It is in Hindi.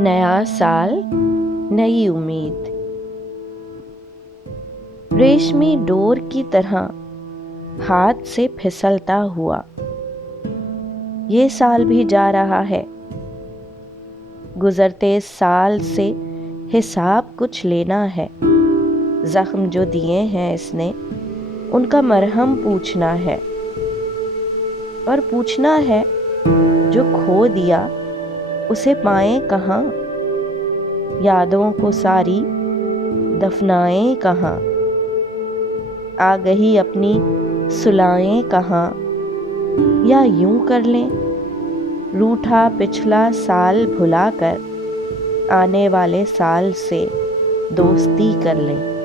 नया साल, नई उम्मीद। रेशमी डोर की तरह हाथ से फिसलता हुआ ये साल भी जा रहा है। गुजरते साल से हिसाब कुछ लेना है। जख्म जो दिए हैं इसने, उनका मरहम पूछना है। और पूछना है, जो खो दिया उसे पाएं कहाँ। यादों को सारी दफनाएं कहाँ। आ गई अपनी सुलाएं कहाँ। या यूं कर लें, रूठा पिछला साल भुलाकर आने वाले साल से दोस्ती कर लें।